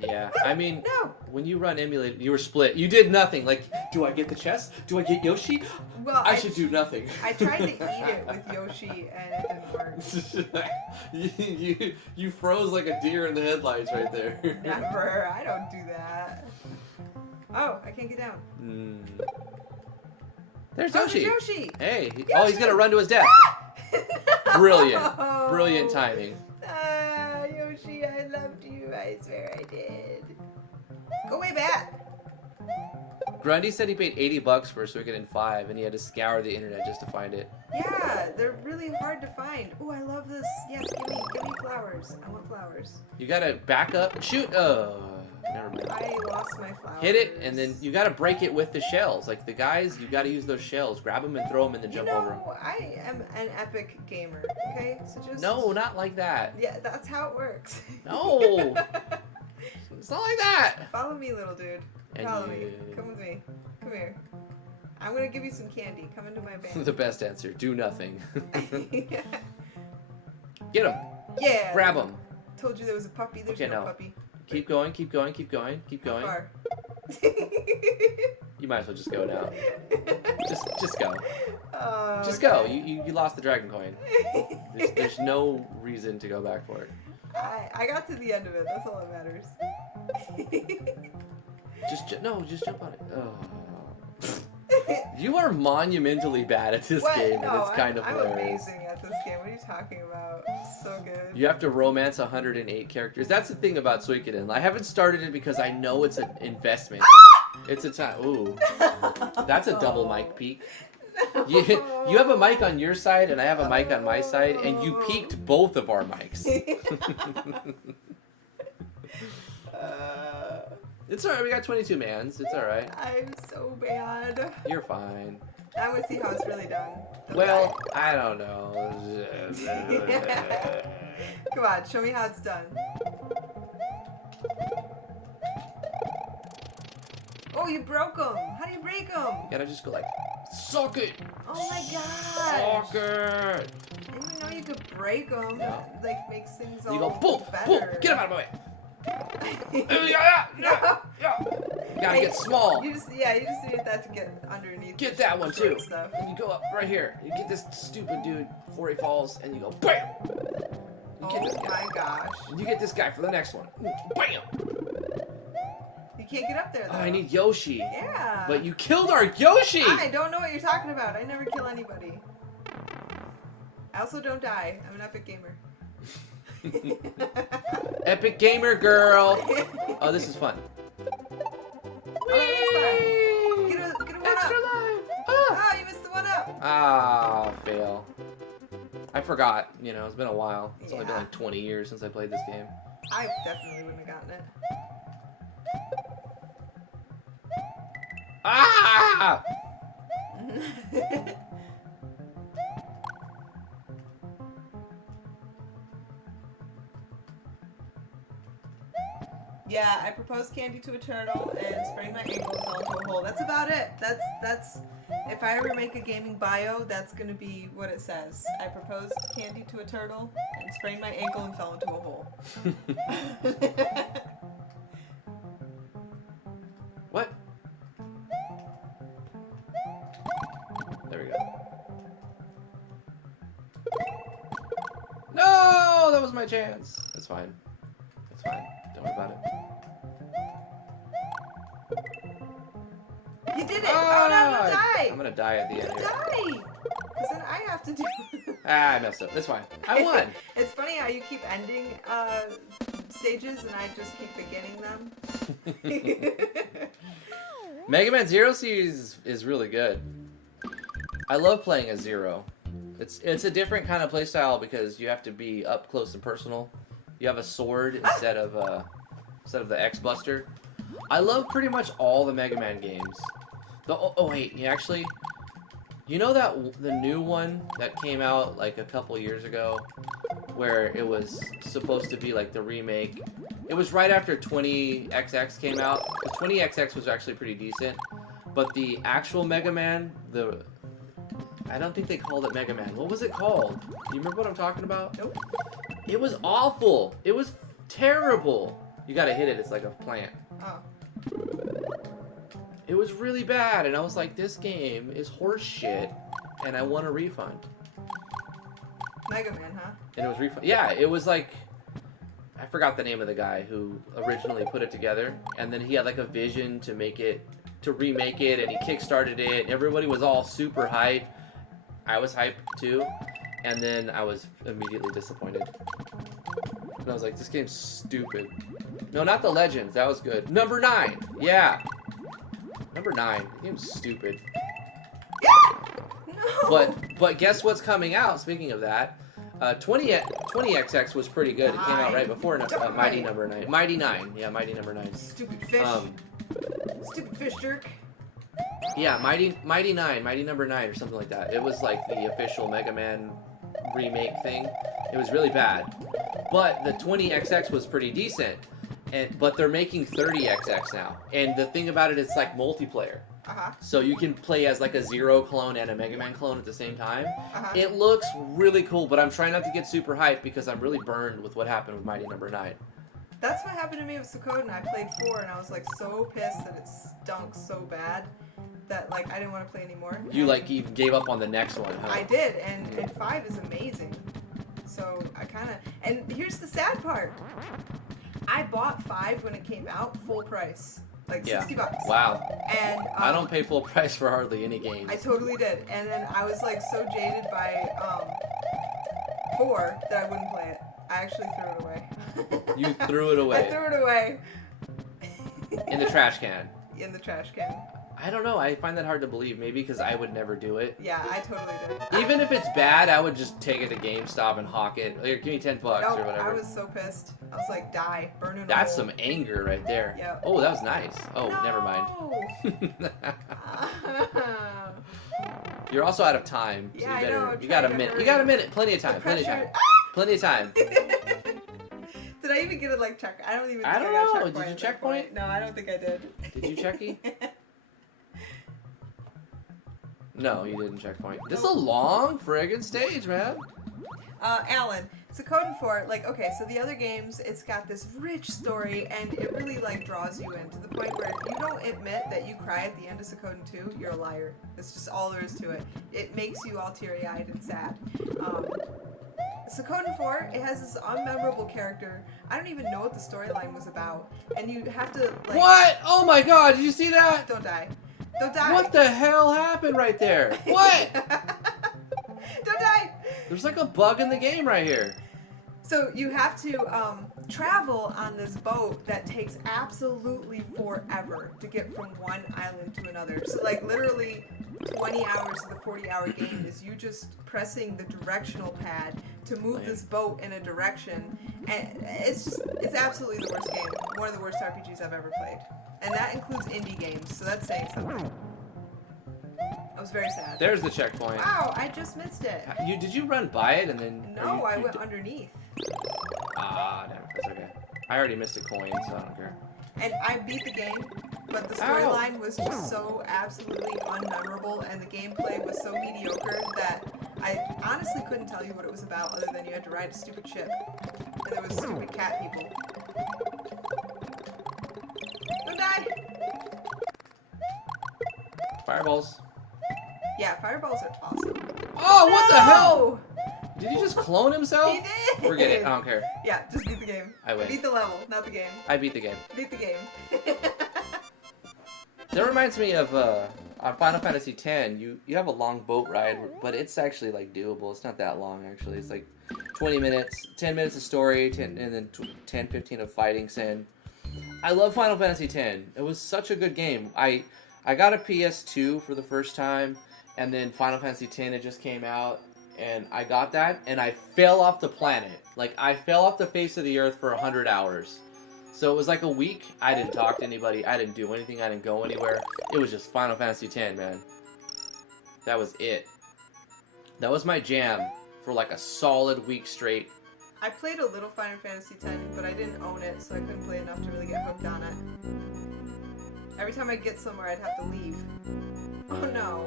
Yeah, I mean, no. When you run emulator, you were split. You did nothing. Like, do I get the chest? Do I get Yoshi? Well, I should do nothing. I tried to eat it with Yoshi, and it didn't work. you froze like a deer in the headlights right there. Never. I don't do that. Oh, I can't get down. There's Yoshi. There's Yoshi. Hey. Yoshi. Oh, he's gonna run to his death. Brilliant. Brilliant timing. Yoshi, I loved you. I swear I did. Go way back. Grundy said he paid $80 for Suikoden 5, and he had to scour the internet just to find it. Yeah, they're really hard to find. Ooh, I love this. Yes, give me flowers. I want flowers. You gotta back up, shoot. Oh, never mind. I lost my flowers. Hit it, and then you gotta break it with the shells. Like the guys, you gotta use those shells. Grab them and throw them, and then jump over them. I am an epic gamer. Okay, so just no, not like that. Yeah, that's how it works. No, it's not like that. Follow me, little dude. Follow me. Come with me. Come here. I'm gonna give you some candy. Come into my band. The best answer: do nothing. Yeah. Get him. Yeah. Grab him. Told you there was a puppy. There's no puppy. Keep going. Keep going. Keep going. Keep going. How far? You might as well just go now. Just go. Oh, just go. You lost the dragon coin. There's no reason to go back for it. I got to the end of it. That's all that matters. Just jump on it. Oh. You are monumentally bad at this game, and it's kind of hilarious. I'm amazing at this game. What are you talking about? So good. You have to romance 108 characters. That's the thing about Suikoden. I haven't started it because I know it's an investment. It's a time. Ooh, that's a double mic peak. You have a mic on your side, and I have a mic on my side, and you peaked both of our mics. It's alright, we got 22 mans. It's alright. I'm so bad. You're fine. I want to see how it's really done. Well, I don't know. Come on, show me how it's done. Oh, you broke them. How do you break them? You gotta just go like Suck it! Oh my gosh! Suck it! I didn't know you could break them. Yeah. It, like, makes things all You go, boom, better. boom, get him out of my way! Yeah. You gotta get small. You just needed that to get underneath. Get that one too. Stuff. And you go up right here. You get this stupid dude before he falls, and you go BAM! You get this guy. My gosh! You get this guy for the next one. BAM! You can't get up there though. Oh, I need Yoshi. Yeah. But you killed our Yoshi. I don't know what you're talking about. I never kill anybody. I also don't die. I'm an epic gamer. Epic gamer girl. Oh, this is fun. Oh, get a one Extra up. life. Oh, you missed the one up. Ah, fail. I forgot. You know, it's been a while. It's only been Yeah. like 20 years since I played this game. I definitely wouldn't have gotten it. Ah! Yeah, I proposed candy to a turtle and sprained my ankle and fell into a hole. That's about it. That's if I ever make a gaming bio, that's gonna be what it says. I proposed candy to a turtle and sprained my ankle and fell into a hole. What? There we go. No, that was my chance. It's fine. It's fine. Don't worry about it. You did it! Oh no, don't die! I'm gonna die at the end Don't here. die! Because then I have to do Ah, I messed up. It's fine. I won. It's funny how you keep ending stages and I just keep beginning them. Mega Man Zero Series is really good. I love playing as Zero. It's a different kind of playstyle because you have to be up close and personal. You have a sword instead of the X-Buster. I love pretty much all the Mega Man games. Oh wait, actually, you know that the new one that came out like a couple years ago, where it was supposed to be like the remake. It was right after 20XX came out. Because 20XX was actually pretty decent, but the actual Mega Man, I don't think they called it Mega Man. What was it called? Do you remember what I'm talking about? Nope. It was awful. It was terrible. You gotta hit it. It's like a plant. Oh. It was really bad, and I was like, this game is horse shit, and I want a refund. Mega Man, huh? And it was refund. Yeah, it was like, I forgot the name of the guy who originally put it together, and then he had like a vision to remake it, and he kickstarted it, and everybody was all super hype. I was hyped too, and then I was immediately disappointed. And I was like, this game's stupid. No, not the Legends. That was good. Number 9. Yeah. Number 9. The game's stupid. No. But guess what's coming out? Speaking of that, 20XX was pretty good. It came out right before Mighty Number 9. Mighty 9. Yeah, Mighty Number 9. Stupid fish. Stupid fish jerk. Yeah, Mighty 9, Mighty Number 9 or something like that. It was like the official Mega Man remake thing. It was really bad. But the 20XX was pretty decent. But they're making 30XX now. And the thing about it, it's like multiplayer. Uh-huh. So you can play as like a Zero clone and a Mega Man clone at the same time. Uh-huh. It looks really cool, but I'm trying not to get super hyped because I'm really burned with what happened with Mighty Number 9. That's what happened to me with Suikoden. I played 4 and I was like so pissed that it stunk so bad that like I didn't want to play anymore. You like even gave up on the next one, huh? I did, and 5 is amazing. So I kind of, and here's the sad part. I bought 5 when it came out, full price, like $60. Wow. And I don't pay full price for hardly any games. I totally did, and then I was like so jaded by 4 that I wouldn't play it. I actually threw it away. You threw it away. I threw it away. In the trash can. In the trash can. I don't know. I find that hard to believe. Maybe because I would never do it. Yeah, I totally did. Even if it's bad, I would just take it to GameStop and hawk it. Here, give me $10 No, or whatever. I was so pissed. I was like, die, burn in a That's hole. some anger right there. Yep. Oh, that was nice. Oh, No. never mind. You're also out of time. So Yeah, you I know, you got a trying to minute. You got a minute. Plenty of The time. Plenty of time. pressure- Plenty of time. Did I even get a like check? I don't even. Think I don't got a know. checkpoint Did you at that checkpoint? point. No, I don't think I did. Did you checky? No, you didn't checkpoint. This is a long friggin' stage, man. Alan, Suikoden 4, like, okay, so the other games, it's got this rich story, and it really, like, draws you in to the point where if you don't admit that you cry at the end of Suikoden 2, you're a liar. That's just all there is to it. It makes you all teary-eyed and sad. Suikoden 4, it has this unmemorable character. I don't even know what the storyline was about, and you have to, like... What? Oh my god, did you see that? Don't die. Don't die. What the hell happened right there? What? Don't die. There's like a bug in the game right here. So you have to travel on this boat that takes absolutely forever to get from one island to another. So like literally 20 hours of the 40-hour game is you just pressing the directional pad to move this boat in a direction. And it's absolutely the worst game. One of the worst RPGs I've ever played. And that includes indie games, so that's saying something. I was very sad. There's the checkpoint. Wow, I just missed it. Did you run by it and then... No, I went underneath. Ah, damn it. That's okay. I already missed a coin, so I don't care. And I beat the game, but the storyline was just so absolutely unmemorable, and the gameplay was so mediocre that I honestly couldn't tell you what it was about other than you had to ride a stupid ship. And there was stupid cat people. Don't die! Fireballs. Yeah, fireballs are awesome. Oh, no! what the hell? Did he just clone himself? He did! Forget it. I don't care. Yeah, just beat the game. I win. Beat the level, not the game. I beat the game. Beat the game. That reminds me of on Final Fantasy X. You have a long boat ride, but it's actually like doable. It's not that long actually. It's like 20 minutes, 10 minutes of story, 10 and then 10, 15 of fighting. Sin. I love Final Fantasy X. It was such a good game. I got a PS2 for the first time, and then Final Fantasy X it just came out, and I got that, and I fell off the planet. Like I fell off the face of the earth for 100 hours. So it was like a week. I didn't talk to anybody. I didn't do anything. I didn't go anywhere. It was just Final Fantasy X, man. That was it. That was my jam for like a solid week straight. I played a little Final Fantasy X, but I didn't own it, so I couldn't play enough to really get hooked on it. Every time I'd get somewhere, I'd have to leave. Oh no.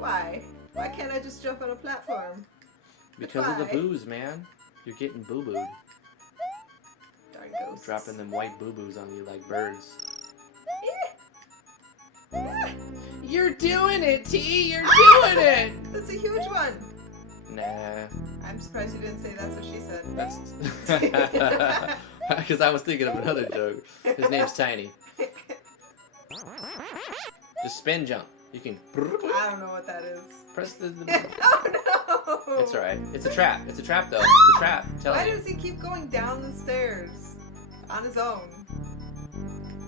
Why? Why can't I just jump on a platform? Because of the booze, man. You're getting boo-booed. Darn ghosts. Dropping them white boo-boos on you like birds. Yeah. You're doing it, T! You're doing it! That's a huge one! Nah. I'm surprised you didn't say that's what she said. That's... Because I was thinking of another joke. His name's Tiny. Just spin jump. You can... I don't know what that is. Press the... Oh no! It's alright. It's a trap. It's a trap, though. It's a trap. Why does he keep going down the stairs? On his own?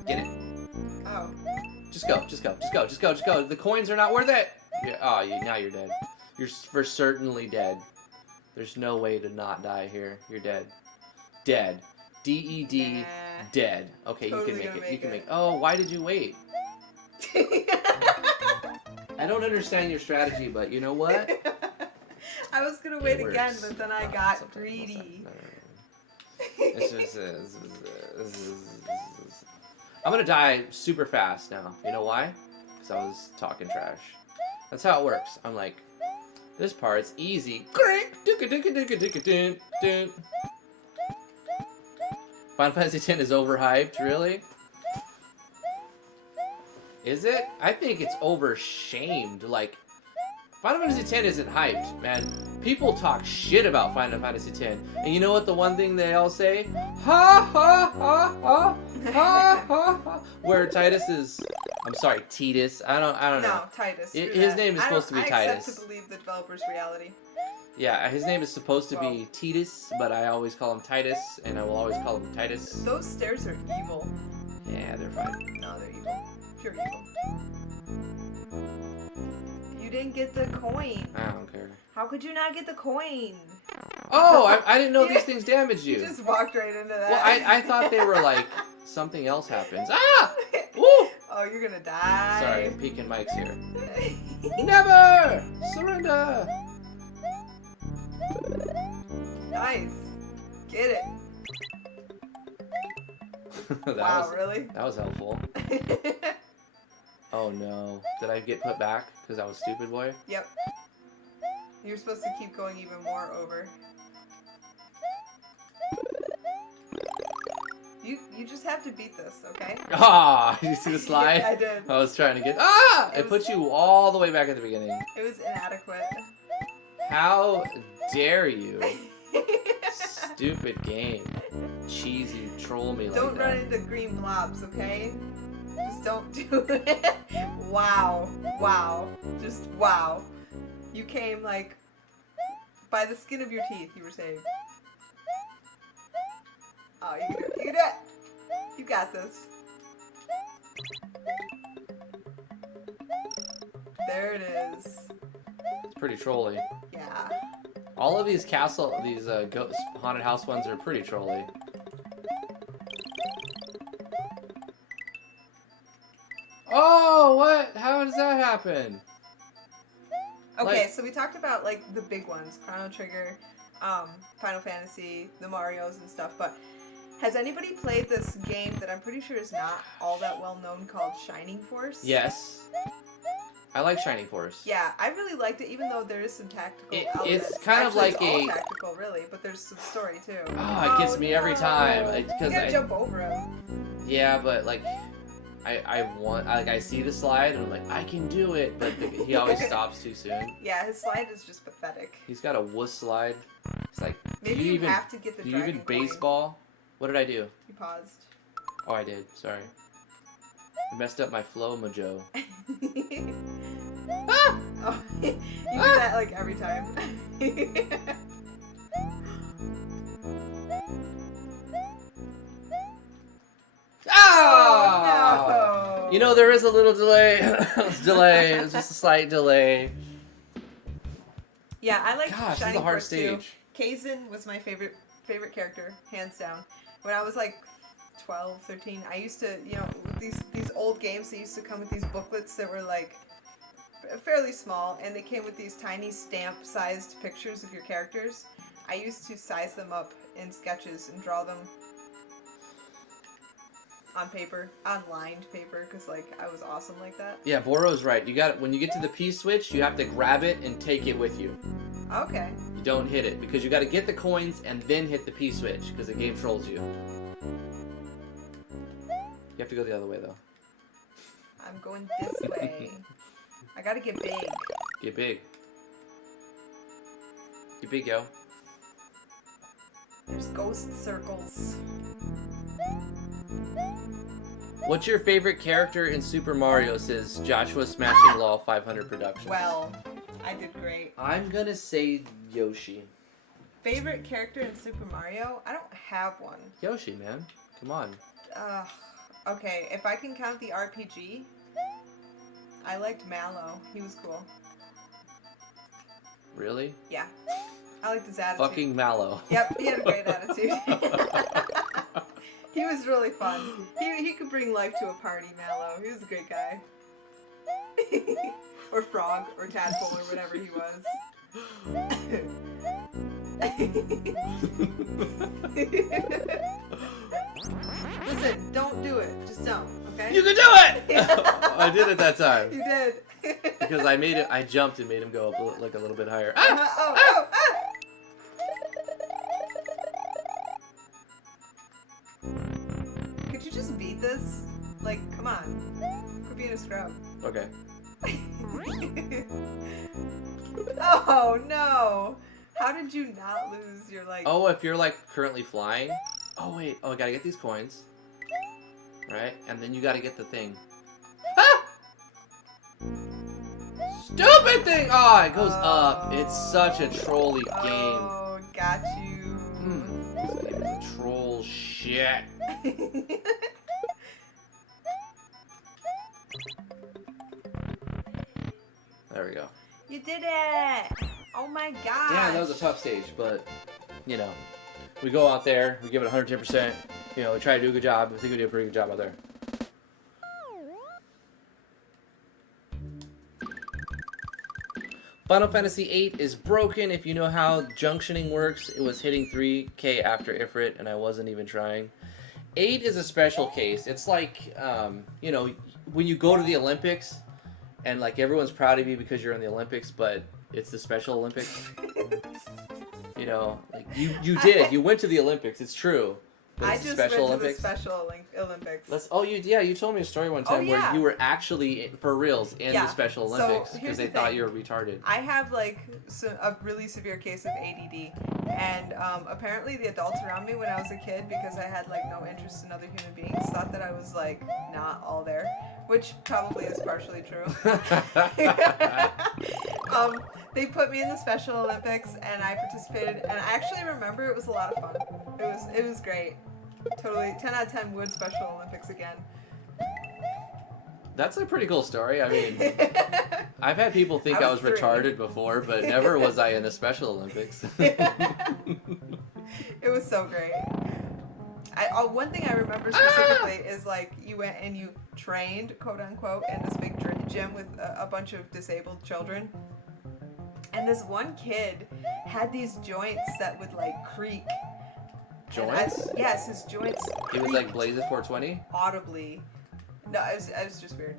Get it. Oh. Just go. Just go. Just go. Just go. Just go. The coins are not worth it. Yeah, oh, now you're dead. You're for certainly dead. There's no way to not die here. You're dead. Dead. D-E-D. Nah. Dead. Okay, Totally you can gonna make it. You can make make... Oh, why did you wait? I don't understand your strategy, but you know what? I was gonna wait It again, works. but then I No, got sometimes greedy. No. I'm gonna die super fast now. You know why? Because I was talking trash. That's how it works. I'm like, this part's easy. Final Fantasy X is overhyped, really? Is it? I think it's overshamed. Like, Final Fantasy X isn't hyped, man. People talk shit about Final Fantasy X. And you know what the one thing they all say? Ha ha ha ha ha ha ha. Where Titus is... I'm sorry, Titus. I don't know. No, Titus. His name is supposed to be Titus. I accept to believe the developer's reality. Yeah, his name is supposed to be Titus, but I always call him Titus, and I will always call him Titus. Those stairs are evil. Yeah, they're fine. No, they're evil. Pure evil. You didn't get the coin. I don't care. How could you not get the coin? Oh, I didn't know these things damage you. You just walked right into that. Well, I thought they were like, something else happens. Ah! Woo! Oh, you're gonna die. Sorry, I'm peeking mics here. Never! Surrender! Nice. Get it. That Wow, was, really? That was helpful. Oh no. Did I get put back because I was stupid, boy? Yep. You're supposed to keep going even more over. You just have to beat this, okay? Ah! Did you see the slide? Yeah, I did. I was trying to get... Ah! It put you all the way back at the beginning. It was inadequate. How dare you? Stupid game. Cheesy troll me like that. Don't run into green blobs, okay? Just don't do it. Wow. Wow. Just wow. You came like by the skin of your teeth, you were saved. Oh, you can do it. You can do it. You got this. There it is. It's pretty trolly. Yeah. All of these ghost haunted house ones are pretty trolly. Oh, what? How does that happen? Okay, Like, so we talked about like the big ones, Chrono Trigger, Final Fantasy, the Marios and stuff, but has anybody played this game that I'm pretty sure is not all that well known called Shining Force? yes. I like Shining Force. Yeah, I really liked it, even though there is some tactical It's elements. kind of Actually, like it's all a... tactical, really, but there's some story too. Oh, it gets me every time. You gotta jump over him. Yeah, but like, I see the slide and I'm like, I can do it, but he always stops too soon. Yeah, his slide is just pathetic. He's got a wuss slide. It's like, Maybe you have to get the do you dragon even coin. baseball? What did I do? You paused. Oh, I did. Sorry. I messed up my flow mojo. Ah! Oh, you do that like every time. Ah! Oh, no. You know, there is a little delay. It's just a slight delay. Yeah, I like Gosh, Shining this is a hard Force too. stage. Kaizen was my favorite character, hands down. When I was like 12, 13, I used to, you know, these old games, they used to come with these booklets that were like fairly small, and they came with these tiny stamp-sized pictures of your characters. I used to size them up in sketches and draw them on paper, on lined paper, because like I was awesome like that. Yeah, Boro's right. You got when you get to the P switch, you have to grab it and take it with you. Okay. You don't hit it because you got to get the coins and then hit the P switch because the game trolls you. You have to go the other way though. I'm going this way. I gotta get big. Get big. Get big, yo. There's ghost circles. What's your favorite character in Super Mario? Says Joshua Smashing Law 500 Productions. Well, I did great. I'm gonna say Yoshi. Favorite character in Super Mario? I don't have one. Yoshi, man. Come on. Okay, if I can count the RPG, I liked Mallow. He was cool. Really? Yeah. I liked his attitude. Fucking Mallow. Yep, he had a great attitude. He was really fun. He could bring life to a party, Mallow. He was a great guy. Or Frog, or Tadpole, or whatever he was. Listen, don't do it. Just don't, okay? You can do it! I did it that time. You did. Because I jumped and made him go up like a little bit higher. Ah! Oh. Could you just beat this? Like, come on. Quit being a scrub. Okay. Oh, no. How did you not lose your, like... Oh, if you're, like, currently flying. Oh, wait. Oh, I gotta get these coins. Right? And then you gotta get the thing. Ah! Stupid thing! Oh, it goes up. It's such a trolly game. Oh, got you. This game is a troll shit. There we go. You did it! Oh my god! Yeah, that was a tough stage, but, you know, we go out there, we give it 110%, you know, we try to do a good job. I think we did a pretty good job out there. Final Fantasy VIII is broken. If you know how junctioning works, it was hitting 3K after Ifrit, and I wasn't even trying. 8 is a special case. It's like, you know, when you go to the Olympics and like everyone's proud of you because you're in the Olympics, but it's the Special Olympics. You know, like you went to the Olympics. It's true. But I it's just Special went to Olympics. the Special Olympics. You told me a story one time where you were actually for reals in the Special Olympics because they thought you were retarded. I have like a really severe case of ADD, and apparently the adults around me when I was a kid, because I had like no interest in other human beings, thought that I was like not all there, which probably is partially true. They put me in the Special Olympics and I participated, and I actually remember it was a lot of fun. It was great. Totally 10 out of 10 would Special Olympics again. That's a pretty cool story. I mean, I've had people think I was retarded before, but never was I in the Special Olympics. It was so great. One thing I remember specifically is like you went and you trained, quote unquote, in this big gym with a bunch of disabled children. And this one kid had these joints that would like creak. Joints? Yes, his joints. He was like Blaze at 420? Audibly. No, it was just weird.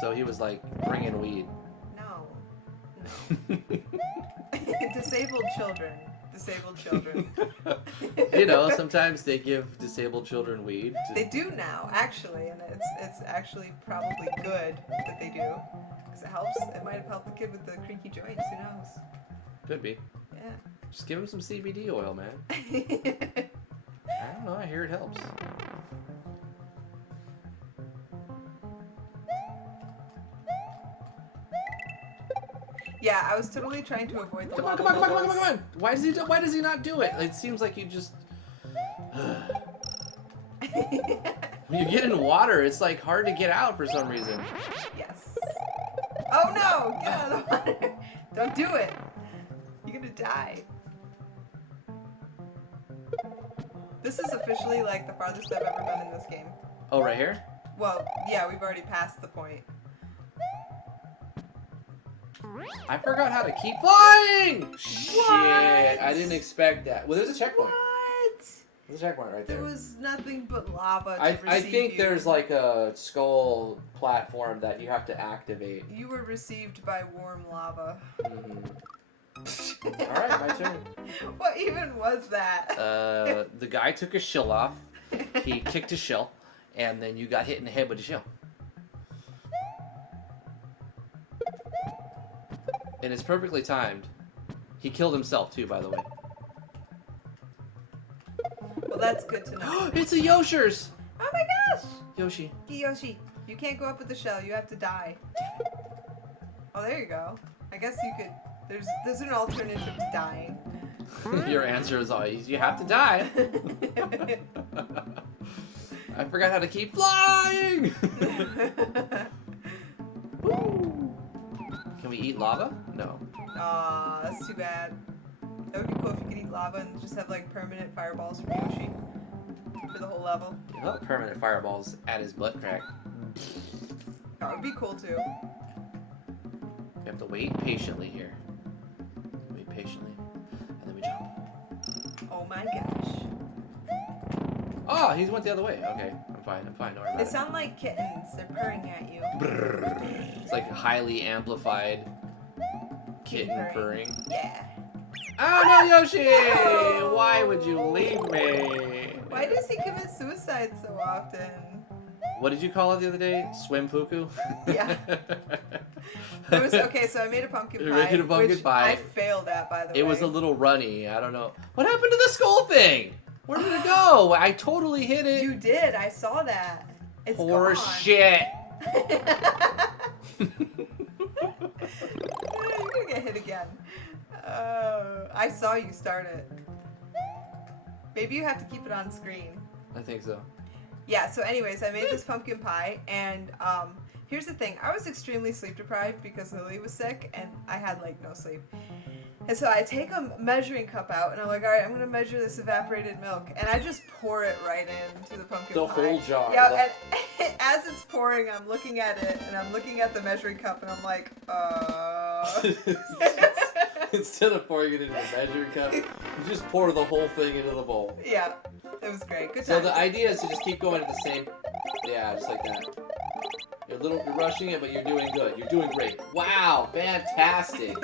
So he was like bringing weed. No. Disabled children. You know, sometimes they give disabled children weed. They do now, actually, and it's actually probably good that they do, because it helps. It might have helped the kid with the creaky joints. Who knows? Could be. Yeah. Just give him some CBD oil, man. I don't know. I hear it helps. Yeah, I was totally trying to avoid the Come on. Why does he not do it? It seems like you just when you get in water, it's like hard to get out for some reason. Yes. Oh no, get out of the water. Don't do it. You're gonna die. This is officially like the farthest I've ever been in this game. Oh, right here? Well, yeah, we've already passed the point. I forgot how to keep flying! What? Shit, I didn't expect that. Well, there's a checkpoint. What? There's a checkpoint right there. There was nothing but lava to I think you. there's like a skull platform that you have to activate. You were received by warm lava. Alright, my turn. What even was that? The guy took his shill off. He kicked his shill, and then you got hit in the head with a shill. And it's perfectly timed. He killed himself too, by the way. Well, that's good to know. It's a Yoshers! Oh my gosh! Yoshi. Yoshi, you can't go up with the shell. You have to die. Oh, there you go. I guess you could. There's an alternative to dying. Your answer is always, you have to die. I forgot how to keep flying! Woo. Can we eat lava? No. Aw, that's too bad. That would be cool if you could eat lava and just have like permanent fireballs from Yoshi for the whole level. He'll have permanent fireballs at his butt crack. That would be cool too. You have to wait patiently here. Wait patiently, and then we jump. Oh my gosh. Oh, he went the other way. Okay, I'm fine. Don't worry about it. They sound like kittens. They're purring at you. It's like highly amplified kitten purring. Yeah. Oh no, Yoshi! No! Why would you leave me? Why does he commit suicide so often? What did you call it the other day? Swim puku? Yeah. Okay, so I made a pumpkin pie. You made a pumpkin pie. I failed at, by the way. It was a little runny. I don't know. What happened to the skull thing? Where did it go? I totally hit it. You did. I saw that. It's Poor gone. shit. You're gonna get hit again. I saw you start it. Maybe you have to keep it on screen. I think so. Yeah, so anyways, I made this pumpkin pie, and here's the thing. I was extremely sleep deprived because Lily was sick, and I had, like, no sleep. And so I take a measuring cup out, and I'm like, all right, I'm going to measure this evaporated milk. And I just pour it right into the pumpkin pie. The whole jar. Yeah, and as it's pouring, I'm looking at it, and I'm looking at the measuring cup, and I'm like, Instead of pouring it into a measuring cup, you just pour the whole thing into the bowl. Yeah, it was great. Good So time. the idea is to just keep going at the same, yeah, just like that. You're rushing it, but you're doing good. You're doing great. Wow, fantastic.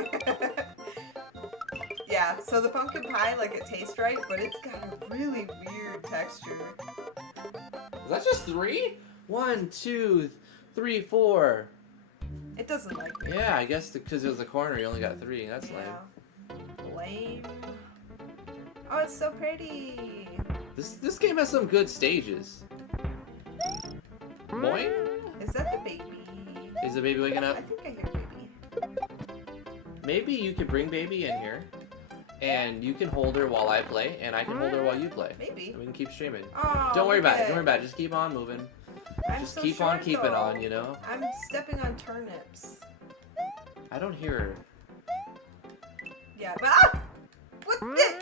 Yeah, so the pumpkin pie, like, it tastes right, but it's got a really weird texture. Is that just 3? 1, 2, 3, 4. It doesn't like me. Yeah, I guess because it was a corner, you only got 3. That's lame. Lame. Oh, it's so pretty. This game has some good stages. Boing. Is that the baby? Is the baby waking up? I think I hear baby. Maybe you could bring baby in here, and you can hold her while I play, and I can hold her while you play. Maybe. And we can keep streaming. Oh, Don't worry about it. Don't worry about it. Just keep on moving. Just keep on keeping on, you know? I'm stepping on turnips. I don't hear her. Yeah, but ah! What the?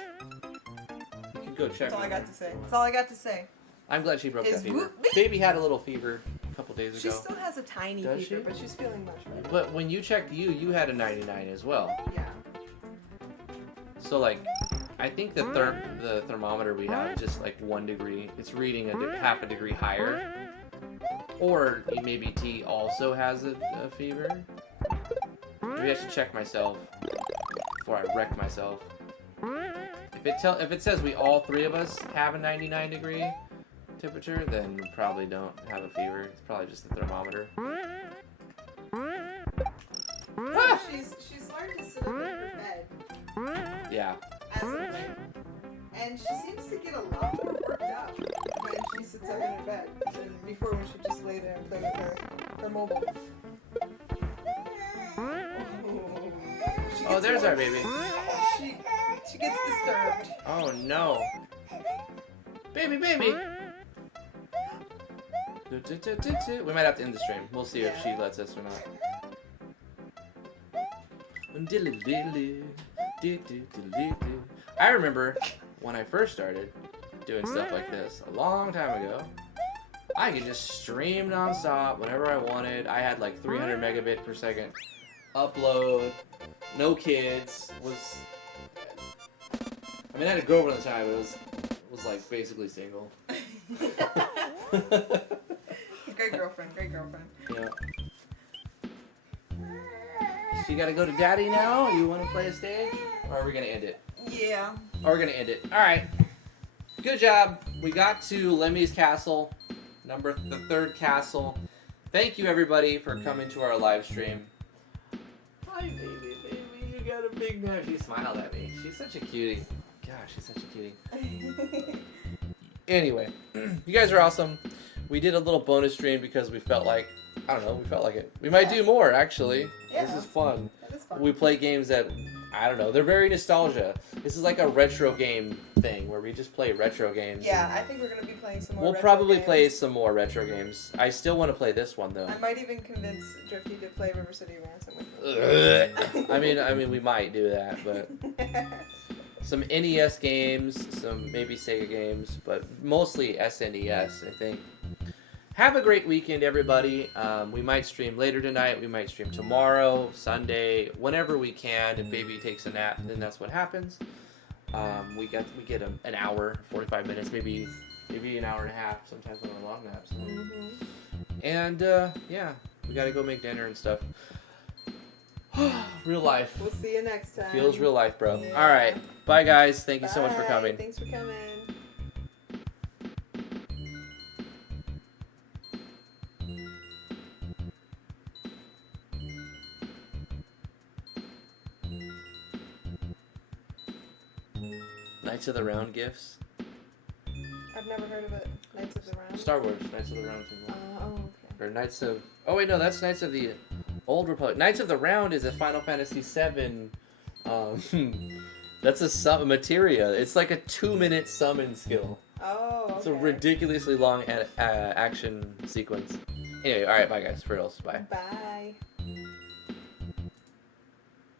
You can go check That's all her. I got to say. That's all I got to say. I'm glad she broke that fever. Whoop me. Baby had a little fever a couple days She ago. still has a tiny Does fever, she? but she's feeling much better. But when you checked you had a 99 as well. Yeah. So like, I think the thermometer we have is just like 1 degree. It's reading half a degree higher. Or maybe T also has a fever. Maybe I should check myself before I wreck myself. If it says we all 3 of us have a 99 degree temperature, then we probably don't have a fever. It's probably just the thermometer. Ah! She's learned to sit up in her bed. Yeah. As of late. And she seems to get a lot more worked up when she sits up in her bed than before when she just lay there and play with her mobile. Oh, there's our baby. She gets disturbed. Oh no. Baby, baby! We might have to end the stream. We'll see if she lets us or not. I remember when I first started doing stuff like this a long time ago. I could just stream nonstop whenever I wanted. I had like 300 megabit per second upload. No kids. I mean, I had a girlfriend at the time, but it was like basically single. Great girlfriend, great girlfriend. Yeah. So you gotta go to daddy now? You wanna play a stage? Or are we gonna end it? Yeah. Or we're gonna end it. Alright. Good job. We got to Lemmy's Castle. The 3rd castle. Thank you everybody for coming to our live stream. Hi baby, you got a big nose. She smiled at me. She's such a cutie. Gosh, she's such a cutie. Anyway, you guys are awesome. We did a little bonus stream because we felt like, I don't know, we felt like it. We might do more, actually. Yeah. This is fun. That is fun. We play games that, I don't know, they're very nostalgia. This is like a retro game thing where we just play retro games. Yeah, I think we're going to be playing some more We'll retro probably games. play some more retro games. I still want to play this one, though. I might even convince Drifty to play River City Ransom with me. I mean, we might do that, but some NES games, some maybe Sega games, but mostly SNES, I think. Have a great weekend, everybody. We might stream later tonight. We might stream tomorrow, Sunday, whenever we can. If baby takes a nap, then that's what happens. We get an hour, 45 minutes, maybe an hour and a half. Sometimes on our long naps. Mm-hmm. And yeah, we gotta go make dinner and stuff. Real life. We'll see you next time. Feels real life, bro. Yeah. All right, bye guys. Thank you Bye. so much for coming. Thanks for coming. Knights of the Round gifts. I've never heard of it. Knights of the Round. Star Wars, Knights of the Round. Oh, okay. Or Knights of... Oh, wait, no, that's Knights of the Old Republic. Knights of the Round is a Final Fantasy VII... that's a materia. It's like a 2-minute summon skill. Oh, okay. It's a ridiculously long action sequence. Anyway, alright, bye guys. For reals. Bye. Bye.